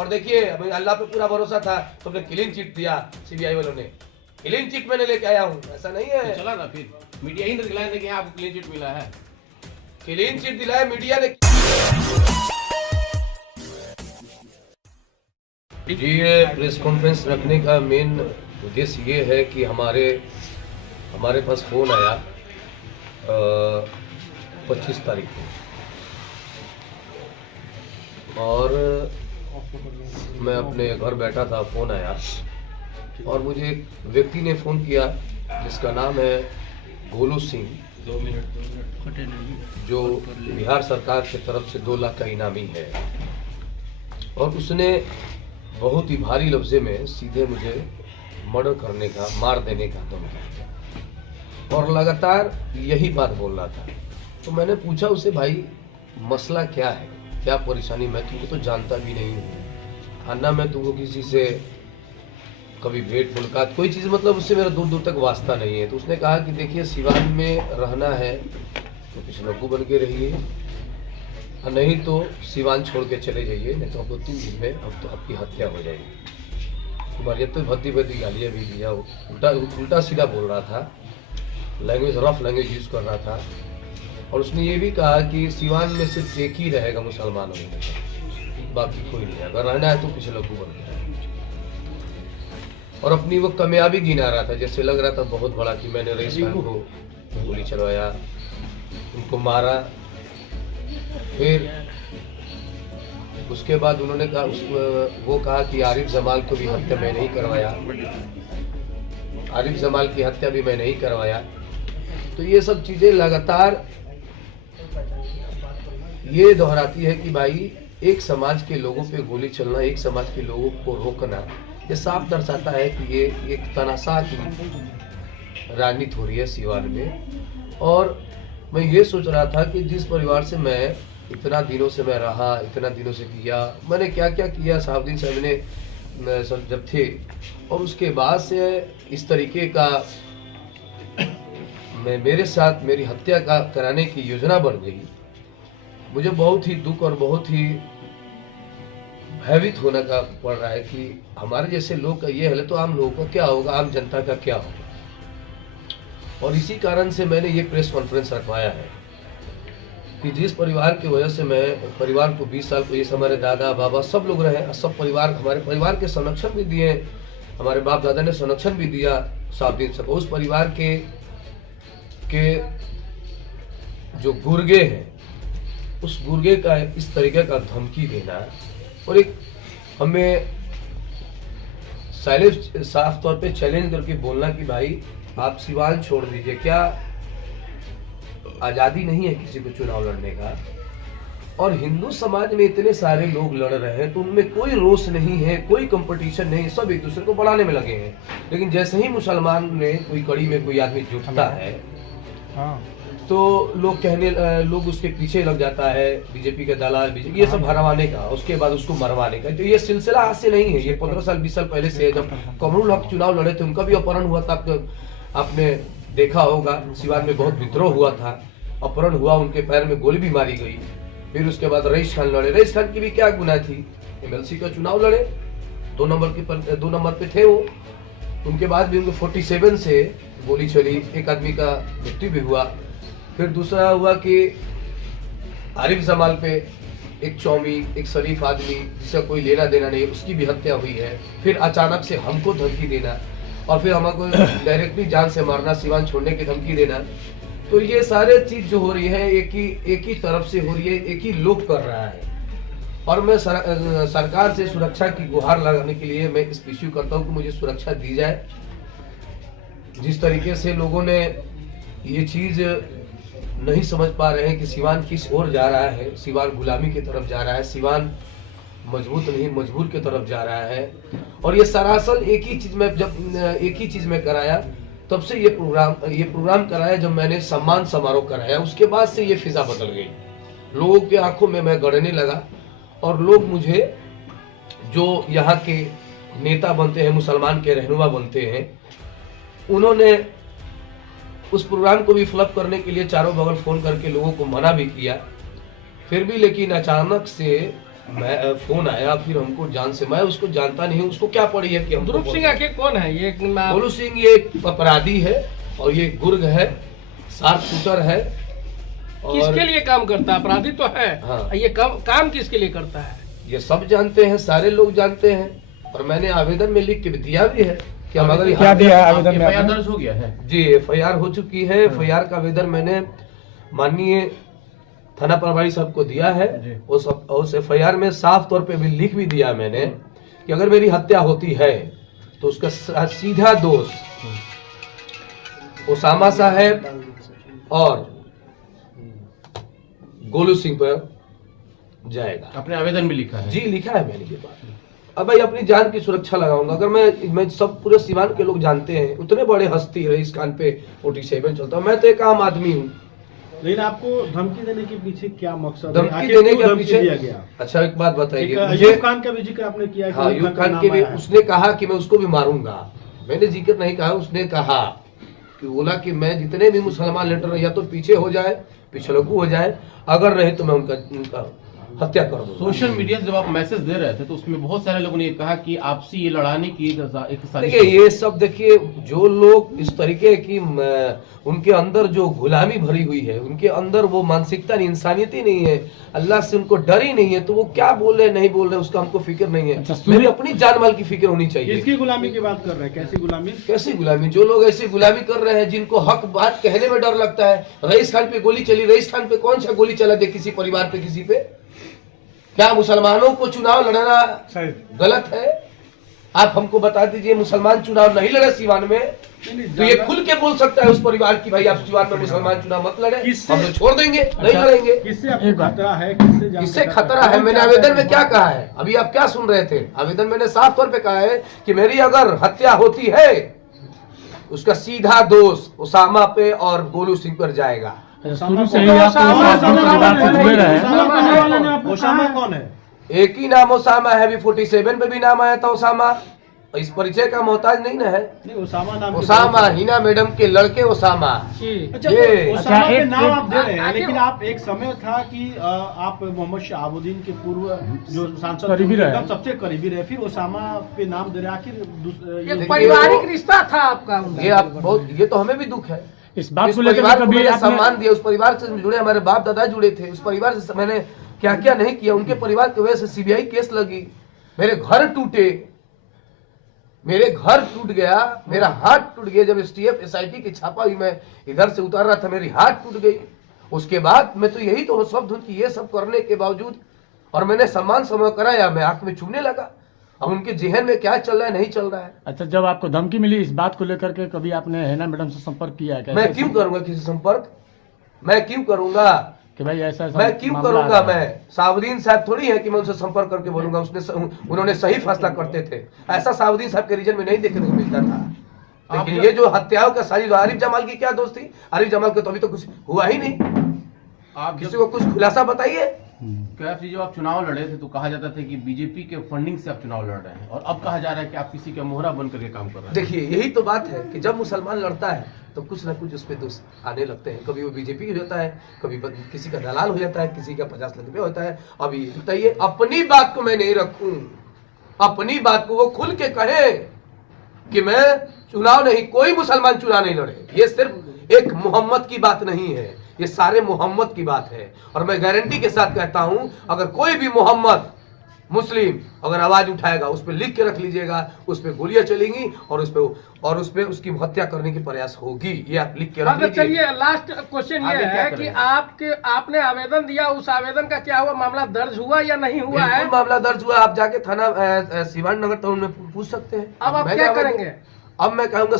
और देखिए अभी अल्लाह पे पूरा भरोसा था तो हमने क्लीन चिट दिया, सीबीआई वालों ने क्लीन चिट मैंने लेके आया हूँ, ऐसा नहीं है। चला ना फिर मीडिया ही दिलाया कि आपको क्लीन चिट मिला है, क्लीन चिट दिलाया मीडिया ने। जी ये प्रेस कॉन्फ्रेंस रखने का मेन उद्देश्य ये है कि हमारे पास फ़ोन आया 25 तारीख को और मैं अपने घर बैठा था, फ़ोन आया और मुझे एक व्यक्ति ने फ़ोन किया जिसका नाम है गोलू सिंह, जो बिहार सरकार की तरफ से 2 लाख का इनामी है। और उसने बहुत ही भारी लफ्ज़े में सीधे मुझे मर्डर करने का, मार देने का धमकी और लगातार यही बात बोल रहा था। तो मैंने पूछा उसे, भाई मसला क्या है, क्या परेशानी? मैं तुमको तो जानता भी नहीं हूँ, अन्ना मैं तुमको किसी से कभी भेंट मुलाकात कोई चीज़, मतलब उससे मेरा दूर दूर तक वास्ता नहीं है। तो उसने कहा कि देखिए सिवान में रहना है तो कुछ लघु बन के रहिए, और नहीं तो सिवान छोड़ के चले जाइए, नहीं तो आपको 3 दिन में अब तो आपकी हत्या हो जाएगी। तुम्हारी तो भद्दी भद्दी गालियाँ भी दिया, उल्टा सीधा बोल रहा था, लैंग्वेज रफ लैंग्वेज यूज़ कर रहा था। और उसने ये भी कहा कि सिवान में सिर्फ एक ही रहेगा मुसलमान होने का, बाकी कोई नहीं, अगर रहना है तो कुछ लघु बन के। और अपनी वो कामयाबी गिना रहा था, जैसे लग रहा था बहुत बड़ा कि मैंने रईस खान को गोली चलवाया, उनको मारा। फिर उसके बाद उन्होंने कहा, वो कहा कि आरिफ जमाल को भी हत्या मैं नहीं करवाया, आरिफ जमाल की हत्या भी मैं नहीं करवाया। तो ये सब चीज़ें लगातार ये दोहराती है कि भाई एक समाज के लोगों पे गोली चलना, एक समाज के लोगों को रोकना, ये साफ दर्शाता है कि ये एक तनाशाह की राजनीति हो रही है सिवान में। और मैं ये सोच रहा था कि जिस परिवार से मैं इतना दिनों से मैं रहा, इतना दिनों से किया, मैंने क्या क्या किया साहबुद्दीन साहब ने जब थे, और उसके बाद से इस तरीके का मेरे साथ मेरी हत्या कराने की योजना बन गई। मुझे बहुत ही दुख और बहुत ही भयभीत होने का पड़ रहा है कि हमारे जैसे लोग का ये है तो आम लोगों का क्या होगा, आम जनता का क्या होगा। और इसी कारण से मैंने ये प्रेस कॉन्फ्रेंस रखवाया है कि जिस परिवार की वजह से मैं परिवार को 20 साल को, ये हमारे दादा बाबा सब लोग रहे, सब परिवार हमारे परिवार के संरक्षण भी दिए, हमारे बाप दादा ने संरक्षण भी दिया साहबुद्दीन साहब। उस परिवार के जो गुर्गे हैं, उस गुर्गे का इस तरीके का धमकी देना और एक हमें साफ तौर पे चैलेंज करके बोलना कि भाई आप सिवान छोड़ दीजिए, क्या आज़ादी नहीं है किसी को चुनाव लड़ने का? और हिंदू समाज में इतने सारे लोग लड़ रहे हैं तो उनमें कोई रोष नहीं है, कोई कंपटीशन नहीं, सब एक दूसरे को बढ़ाने में लगे हैं। लेकिन जैसे ही मुसलमान में कोई कड़ी में कोई आदमी जुटता है तो लोग उसके पीछे लग जाता है, बीजेपी के दलाल, बीजेपी ये सब हरवाने का, उसके बाद उसको मरवाने का। तो ये सिलसिला आज से नहीं है, ये 15 साल 20 साल पहले से है। जब कमरुल हक चुनाव लड़े थे उनका भी अपहरण हुआ था, आपने देखा होगा, सिवान में बहुत विद्रोह हुआ था, अपहरण हुआ, उनके पैर में गोली भी मारी गई। फिर उसके बाद रईस खान लड़े, रईस खान की भी क्या गुनाह थी, MLC का चुनाव लड़े, 2 नंबर पे थे वो, उनके बाद भी उनको 47 से गोली चली, एक आदमी का मृत्यु भी हुआ। फिर दूसरा हुआ कि आरिफ जमाल पे एक चौमी, एक शरीफ आदमी जिसका कोई लेना देना नहीं, उसकी भी हत्या हुई है। फिर अचानक से हमको धमकी देना और फिर हमको डायरेक्टली जान से मारना, सिवान छोड़ने की धमकी देना। तो ये सारे चीज जो हो रही है एक ही तरफ से हो रही है, एक ही लोग कर रहा है। और मैं सरकार से सुरक्षा की गुहार लगाने के लिए मैं इस इश्यू करता हूँ कि मुझे सुरक्षा दी जाए। जिस तरीके से लोगों ने ये चीज नहीं समझ पा रहे हैं कि सिवान किस ओर जा रहा है, सिवान गुलामी की तरफ जा रहा है, सिवान मजबूत नहीं मजबूर की तरफ जा रहा है। और ये सरासर एक ही चीज में कराया, तब से ये प्रोग्राम कराया जब मैंने सम्मान समारोह कराया, उसके बाद से ये फिजा बदल गई, लोगों के आंखों में मैं गड़ने लगा। और लोग मुझे जो यहाँ के नेता बनते हैं, मुसलमान के रहनुमा बनते हैं, उन्होंने उस प्रोग्राम को भी फ्लप करने के लिए चारों बगल फोन करके लोगों को मना भी किया। फिर भी लेकिन अचानक से मैं फोन आया फिर हमको जान से, मैं उसको जानता नहीं हूँ, उसको क्या पड़ी है कि हम ध्रुव सिंह आखिर कौन है ये? गोलू सिंह ये एक अपराधी है और ये गुर्ग है, शार्प शूटर है। किसके लिए काम करता है? अपराधी तो है। हाँ। ये काम किसके लिए करता है? ये सब जानते हैं, सारे लोग जानते हैं। और मैंने आवेदन में लिख के दिया भी है कि हम अगर क्या दिया है आवेदन में? FIR दर्ज हो गया है जी, FIR हो चुकी है। FIR का आवेदन मैंने माननीय थाना प्रभारी साहब को दिया है। उस FIR में साफ तौर पे भी लिख भी दिया मैंने कि अगर मेरी हत्या होती है तो उसका सीधा दोष ओसामा साहब और गोलू सिंह पर जाएगा। अपने आवेदन में लिखा है? जी, लिखा है मैंने ये बात। अब भाई अपनी जान की सुरक्षा लगाऊंगा। अगर मैं सब पूरे सिवान के लोग जानते हैं, उतने बड़े हस्ती रईस खान पे 47 चलता हूँ, मैं तो एक आम आदमी हूँ। लेकिन आपको धमकी देने के पीछे क्या मकसद है? धमकी आखिर देने क्यों के धमकी पीछे दिया गया? अच्छा एक बात बताइए मुझे। अयूब खान का भी जिक्र आपने किया है कि हाँ, अयूब अयूब खान का के नाम भी आया है। उसने कहा कि मैं उसको भी मारूंगा। मैंने जिक्र नहीं कहा, उसने कहा कि बोला कि मैं जितने भी मुसलमान लीडर या तो पीछे हो जाए, पिछलकू हो जाए, अगर नहीं तो मैं उनका हत्या कर दूंगा। सोशल मीडिया से जब आप मैसेज दे रहे थे तो उसमें बहुत सारे लोगों ने ये कहा कि आपसी ये लड़ाने की एक साजिश देखिए ये सब, देखिए जो लोग इस तरीके की उनके अंदर जो गुलामी भरी हुई है, उनके अंदर वो मानसिकता नहीं, इंसानियत ही नहीं है, अल्लाह से उनको डर ही नहीं है, तो वो क्या बोल रहे नहीं बोल रहे उसका हमको फिक्र नहीं है। मेरी अपनी जान माल की फिक्र होनी चाहिए। किसकी गुलामी की बात कर रहे हैं? कैसी गुलामी? कैसी गुलामी? जो लोग ऐसी गुलामी कर रहे हैं जिनको हक बात कहने में डर लगता है। रईस खान पे गोली चली, रईस खान पे कौन सा गोली चला दे किसी परिवार पे, किसी पे? क्या मुसलमानों को चुनाव लड़ना गलत है? आप हमको बता दीजिए, मुसलमान चुनाव नहीं लड़े सिवान में, तो ये खुल के बोल सकता है उस परिवार की भाई आप सिवान में मुसलमान चुनाव मत लड़े, हम लोग छोड़ देंगे, नहीं लड़ेंगे। किससे आपको खतरा है? इससे खतरा है? मैंने आवेदन में क्या कहा है? अभी आप क्या सुन रहे थे? आवेदन मैंने साफ तौर पे कहा है कि मेरी अगर हत्या होती है उसका सीधा दोष ओसामा पे और गोलू सिंह पर जाएगा। शुरू से ही आप ओसामा कौन है? एक ही नाम ओसामा है, अभी 47 पे भी नाम आया था ओसामा। इस परिचय का मोहताज नहीं ना है। नहीं, ओसामा नाम के ओसामा, हिना मैडम के लड़के ओसामा। अच्छा, ये- तो ओसामा के एक- नाम एक- आप दे रहे हैं, लेकिन आप एक समय था कि आप मोहम्मद शहाबुद्दीन के पूर्व जो सांसद थे, करीबी उनके रहे। एकदम सबसे करीबी रहे, फिर ओसामा पे नाम दे रहे हैं। आखिर एक पारिवारिक रिश्ता था आपका उनका। ये आप बहुत, ये तो हमें भी दुख है। इस बात इस को लेकर परिवार को कभी मैंने आपने सम्मान दिया, उस परिवार से जुड़े हमारे बाप दादा जुड़े थे, उस परिवार से मैंने क्या क्या नहीं किया। उनके परिवार की वजह से CBI केस लगी, मेरे घर टूटे, मेरे घर टूट गया, मेरा हाथ टूट गया। जब STF SIT की छापा हुई, मैं इधर से उतार रहा था, मेरी हाथ टूट गई। उसके बाद मैं तो यही तो शब्द हूँ कि ये सब करने के बावजूद, और मैंने सम्मान समय कराया, मैं आंख में चुभने लगा। अब उनके जहन में क्या चल रहा है, नहीं चल रहा है। अच्छा, जब आपको धमकी मिली इस बात को लेकर के कभी आपने हिना मैडम से संपर्क किया है? मैं क्यों करूंगा किसी संपर्क? मैं क्यों करूंगा? कि भाई ऐसा मैं क्यों मामला करूंगा? आ रहा है। मैं साबुद्दीन साहब थोड़ी है कि मैं उनसे संपर्क करके बोलूंगा। उन्होंने सही फैसला करते थे। ऐसा साबुद्दीन साहब के रीजन में नहीं देखने को मिलता था। लेकिन ये जो हत्याओं का साजिश, आरिफ जमाल की क्या दोस्त थी? आरिफ जमाल को तो अभी तो कुछ हुआ ही नहीं। आप किसी को कुछ खुलासा बताइए। कैफ जी, जब आप चुनाव लड़े थे तो कहा जाता था कि बीजेपी के फंडिंग से आप चुनाव लड़ रहे हैं, और अब कहा जा रहा है कि आप किसी का मोहरा बन करके काम कर रहे हैं। देखिए यही तो बात है कि जब मुसलमान लड़ता है तो कुछ ना कुछ उस पर दोष आने लगते हैं। कभी वो बीजेपी हो जाता है, कभी किसी का दलाल हो जाता है, किसी का 50 लाख रुपया होता है। अभी बताइए, अपनी बात को मैं नहीं रखूं, अपनी बात को वो खुल के कहे कि मैं चुनाव नहीं, कोई मुसलमान चुनाव नहीं लड़े। ये सिर्फ एक मोहम्मद की बात नहीं है, ये सारे मोहम्मद की बात है। और मैं गारंटी के साथ कहता हूं, अगर कोई भी मोहम्मद मुस्लिम अगर आवाज उठाएगा, उस पर लिख के रख लीजिएगा, उस पर गोलियां चलेंगी और उस पे उसकी हत्या करने की प्रयास होगी। ये आप लिख के रख अब लीजिए। चलिए, लास्ट क्वेश्चन ये आगे क्या है कि करेंगे? आपने आवेदन दिया, उस आवेदन का क्या हुआ? मामला दर्ज हुआ या नहीं हुआ है? बिल्कुल मामला दर्ज हुआ। आप जाके थाना सिवान नगर टाउन में पूछ सकते हैं। अब आप मैंने क्या आवेदन- करेंगे? अब मैं कहूंगा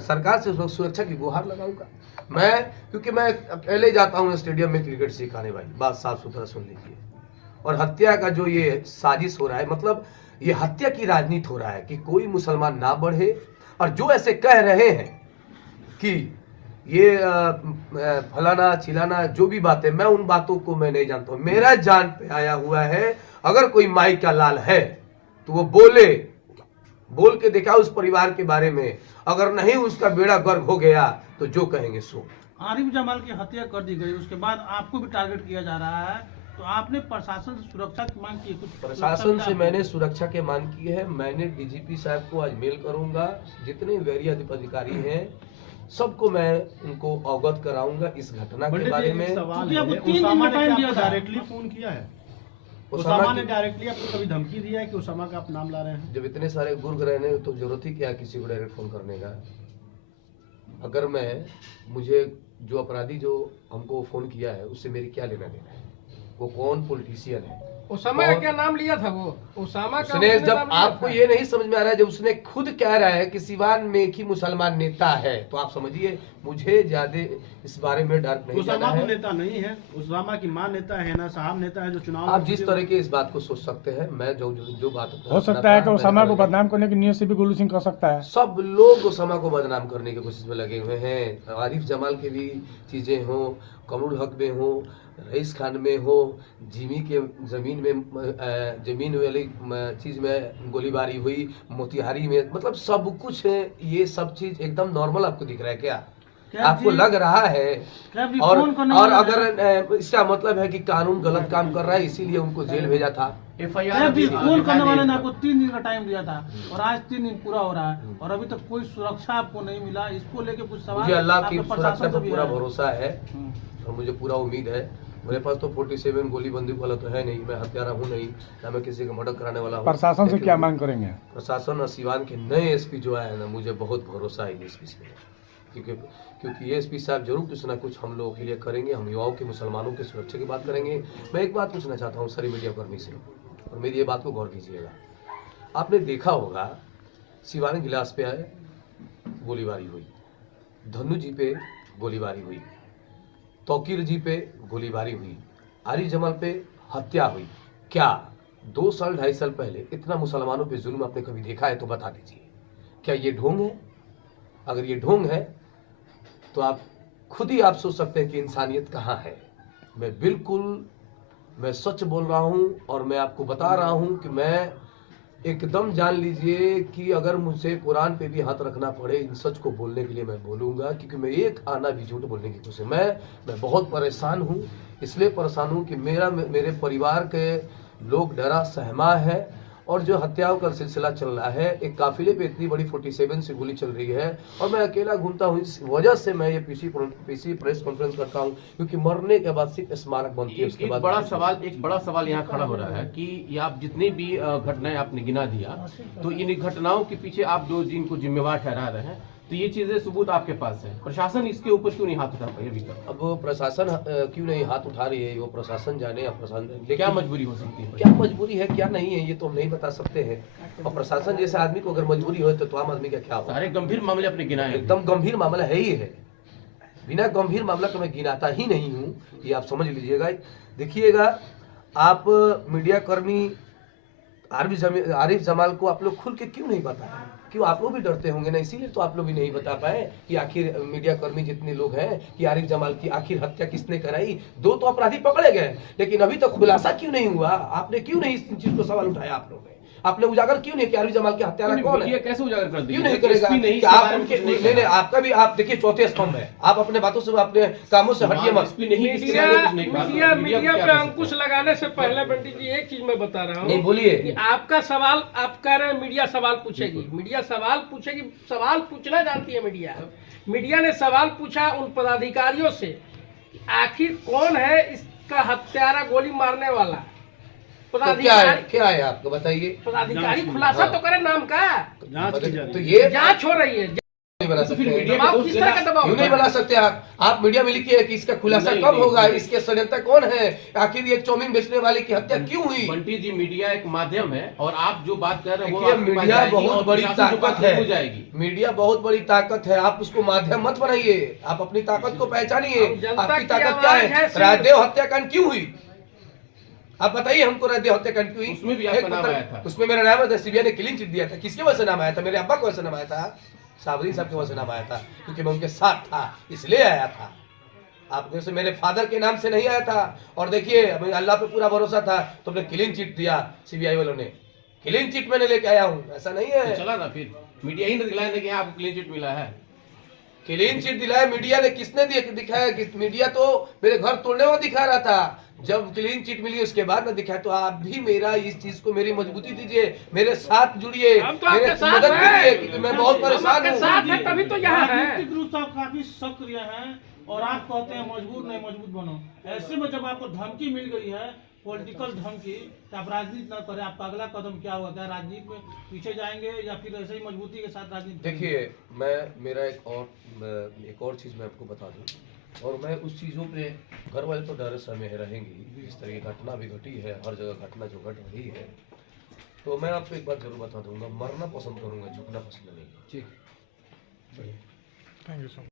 सरकार से सुरक्षा की गुहार लगाऊंगा मैं, क्योंकि मैं अकेले जाता हूँ स्टेडियम में क्रिकेट सिखाने। भाई बात साफ सुथरा सुन लीजिए। और हत्या का जो ये साजिश हो रहा है, मतलब ये हत्या की राजनीति हो रहा है कि कोई मुसलमान ना बढ़े। और जो ऐसे कह रहे हैं कि ये फलाना चिलाना जो भी बातें, मैं उन बातों को मैं नहीं जानता हूँ। मेरा जान पे आया हुआ है, अगर कोई माई का लाल है तो वो बोल के देखा उस परिवार के बारे में। अगर नहीं उसका बेड़ा गर्क हो गया तो जो कहेंगे सो। आरिफ जमाल की हत्या कर दी गई, उसके बाद आपको भी टारगेट किया जा रहा है, तो आपने प्रशासन से सुरक्षा की मांग की है? कुछ प्रशासन से मैंने सुरक्षा के मांग की है। मैंने डीजीपी साहब को आज मेल करूंगा, जितने वरीय अधिकारी हैं सबको मैं उनको अवगत कराऊंगा इस घटना के बारे में। सवाल क्योंकि आपको है, 3 दिन उसामा का ने टाइम क्या दिया आपको था। डायरेक्टली फोन किया है? उसामा उसामा ने की- डायरेक्टली आपको कभी धमकी दिया है कि उसामा का आप नाम ला रहे हैं? जब इतने सारे गुर्ग रहने तो जरूरत ही क्या किसी को डायरेक्ट फोन करने का। अगर मुझे जो अपराधी जो हमको फोन किया है उससे मेरी क्या लेना देना है, वो कौन पॉलिटिशियन है। उसामा का क्या नाम लिया था वो? उसामा का उसने उसने जब नाम लिया आपको था। ये नहीं समझ में आ रहा है, जब उसने खुद कह रहा है कि सिवान में एक ही मुसलमान नेता है, तो आप समझिए मुझे ज्यादा इस बारे में डर नहीं जाना उसामा तो है। नेता नहीं है, उसामा की मां नेता है ना, साहब नेता है जो चुनाव आप जिस तरह के इस बात को सोच सकते हैं, मैं जो बात हो सकता है कि उसामा को बदनाम करने की नीयत से भी गोलू सिंह कर सकता है। सब लोग उसामा को बदनाम करने की कोशिश में लगे हुए हैं। आरिफ जमाल के भी चीजें हो, कमरुल हक में हो, रईस खान में हो, जिमी के जमीन वाली चीज में गोलीबारी हुई, मोतिहारी में, मतलब सब कुछ है। ये सब चीज एकदम नॉर्मल आपको दिख रहा है क्या? आपको लग रहा है? और अगर इसका मतलब है कि कानून गलत काम कर रहा है इसीलिए उनको जेल भेजा था। फोन करने वाले ने आपको 3 दिन का टाइम दिया था और आज 3 दिन पूरा हो रहा है और अभी तक कोई सुरक्षा आपको नहीं मिला। इसको लेके कुछ सवाल मुझे अल्लाह की आपके सुरक्षा प्रशासन पर से भी पूरा है। भरोसा है और मुझे पूरा उम्मीद है। मेरे पास तो 47 गोली बंदूक वाला तो है नहीं, मैं हत्यारा हूँ नहीं, ना मैं किसी का मर्डर कराने वाला हूँ। प्रशासन से लेकिन क्या मांग करेंगे? प्रशासन और सिवान के नए एसपी जो आए हैं ना, मुझे बहुत भरोसा है एसपी से, क्योंकि ये एसपी साहब जरूर कुछ ना कुछ हम लोगों के लिए करेंगे। हम युवाओं के, मुसलमानों के सुरक्षा की बात करेंगे। मैं एक बात पूछना चाहता हूँ सारी मीडिया कर्मी से, और मेरी ये बात को गौर कीजिएगा। आपने देखा होगा सिवान गिलास पे गोलीबारी हुई, धनु जी पे गोलीबारी हुई, तौकीर जी पे गोलीबारी हुई, आरिफ जमाल पे हत्या हुई। क्या 2 साल 2.5 साल पहले इतना मुसलमानों पे जुल्म आपने कभी देखा है? तो बता दीजिए, क्या ये ढोंग है? अगर ये ढोंग है तो आप खुद ही आप सोच सकते हैं कि इंसानियत कहाँ है। मैं सच बोल रहा हूँ और मैं आपको बता रहा हूँ कि मैं एकदम जान लीजिए कि अगर मुझे कुरान पे भी हाथ रखना पड़े इन सच को बोलने के लिए मैं बोलूँगा, क्योंकि मैं एक आना भी झूठ बोलने की कोशिश, मैं बहुत परेशान हूँ। इसलिए परेशान हूँ कि मेरे परिवार के लोग डरा सहमा है और जो हत्याओं का सिलसिला चल रहा है, एक काफिले पे इतनी बड़ी 47 से गोली चल रही है और मैं अकेला घूमता हूँ। इस वजह से मैं ये पीसी प्रेस कॉन्फ्रेंस करता हूँ, क्योंकि मरने के बाद सिर्फ स्मारक बनती है, उसके बाद एक बड़ा सवाल यहाँ खड़ा हो रहा है कि ये आप जितनी भी घटनाएं आपने गिना दिया, तो इन घटनाओं के पीछे आप जो जिनको जिम्मेवार ठहरा रहे हैं, तो ये चीजें सबूत आपके पास है, प्रशासन इसके ऊपर क्यों नहीं हाथ उठा पाई अभी तक? अब प्रशासन क्यों नहीं हाथ उठा रही है, वो प्रशासन जाने। या प्रशासन क्या मजबूरी हो सकती है? क्या मजबूरी है क्या नहीं है ये तो हम नहीं बता सकते हैं। और प्रशासन जैसे आदमी को अगर मजबूरी हो तो आम आदमी का क्या हो? सारे गंभीर मामले अपने गिनाए हैं। एकदम गंभीर मामला है ही है, बिना गंभीर मामला को मैं गिनाता ही नहीं हूँ, ये आप समझ लीजिएगा। देखिएगा, आप मीडिया कर्मी आरिफ जमाल को आप लोग खुल के क्यों नहीं बताया? क्यों? आप लोग भी डरते होंगे ना, इसीलिए तो आप लोग भी नहीं बता पाए कि आखिर मीडिया कर्मी जितने लोग हैं कि आरिफ जमाल की आखिर हत्या किसने कराई। 2 तो अपराधी पकड़े गए, लेकिन अभी तक खुलासा क्यों नहीं हुआ? आपने क्यों नहीं इस चीज को सवाल उठाया? आप लोग आपने उजागर क्यों नहीं कि आरिफ जमाल के हत्यारा कौन है? कैसे उजागर कर क्यों नहीं करेगा? कि आप उनके नहीं, आपका भी आप देखिए चौथे स्तंभ है। आप अपने बातों से, अपने कामों से हटिए मत। मीडिया पे अंकुश लगाने से पहले बंटी जी एक चीज मैं बता रहा हूँ। नहीं बोलिए। कि आपका सवाल, आप कह रहे हैं मीडिया सवाल पूछेगी, मीडिया सवाल पूछेगी, सवाल पूछना जानती है मीडिया। मीडिया ने सवाल पूछा उन पदाधिकारियों से कि आखिर कौन है इसका हत्यारा, गोली मारने वाला। तो क्या है आपको बताइए। पदाधिकारी खुलासा तो करे नाम का, जांच की जाए। तो ये जांच हो रही है। नहीं बना सकते, दबाव किस तरह का दबाव? क्यों नहीं बना सकते आप मीडिया में लिखिए कि इसका खुलासा कब होगा, इसके षड्यंत्र कौन है, आखिर ये चाउमीन बेचने वाले की हत्या क्यों हुई? बंटी जी, मीडिया एक माध्यम है और आप जो बात कर रहे हैं वो देखिए, आपके पास मीडिया जाएगी बहुत और बड़ी प्रशासन जो बात ताकत है। हो जाएगी। मीडिया बहुत बड़ी ताकत है, आप उसको माध्यम मत बनाइए, आप अपनी ताकत को पहचानिए। जनता आपकी की ताकत क्या आवाज है? है, राजदेव हत्याकांड क्यों हुई? आप बताइए हमको, राजदेव हत्याकांड क्यों हुई? उसमें भी आपका नाम आया था। उसमें मेरा नाम आया था, सीबीआई ने क्लीन चिट दिया था। किसकी वजह से नाम आया था? मेरे अब्बा की वजह से नाम आया था, साबरी साहब की वजह से नाम आया था, क्योंकि मैं उनके साथ था इसलिए आया था। आप जैसे मेरे फादर के नाम से नहीं आया था। और देखिए, अभी अल्लाह पे पूरा भरोसा था तो हमने क्लीन चिट दिया, सीबीआई वालों ने क्लीन चिट मैंने लेके आया हूँ, ऐसा नहीं है। चला ना, फिर मीडिया ही दिलाए कि आपको क्लीन चिट मिला है। क्लीन चिट दिलाया मीडिया ने, किसने दिखाया? कि मीडिया तो मेरे घर तोड़ने वाला दिखा रहा था। जब क्लीन चिट मिली उसके बाद ना दिखाया, तो आप भी मेरा इस चीज को मेरी मजबूती दीजिए, मेरे साथ जुड़िए, हम तो आपके मेरे साथ मदद हैं। कीजिए, क्योंकि मैं बहुत हम परेशान आपके हूँ। साथ हैं, तभी तो यहाँ है। राजनीतिक रूप से आप काफी सक्रिय हैं और आप कहते हैं मजबूत नहीं मजबूत बनो। ऐसे में जब आपको धमकी मिल गई है, पॉलिटिकल धमकी, तो आप राजनीति न करें। आपका अगला कदम क्या होगा? क्या राजनीति में पीछे जाएंगे या फिर ऐसे ही मजबूती के साथ राजनीति करेंगे? देखिए, मेरा एक और चीज मैं आपको बता दूं, और मैं उस चीज़ों पे, घर वाले तो डर समय रहेंगी, इस तरह की घटना भी घटी है, हर जगह घटना जो घट रही है, तो मैं आपको एक बात जरूर बता दूंगा, मरना पसंद करूंगा, झुकना पसंद नहीं। ठीक। Thank you so much.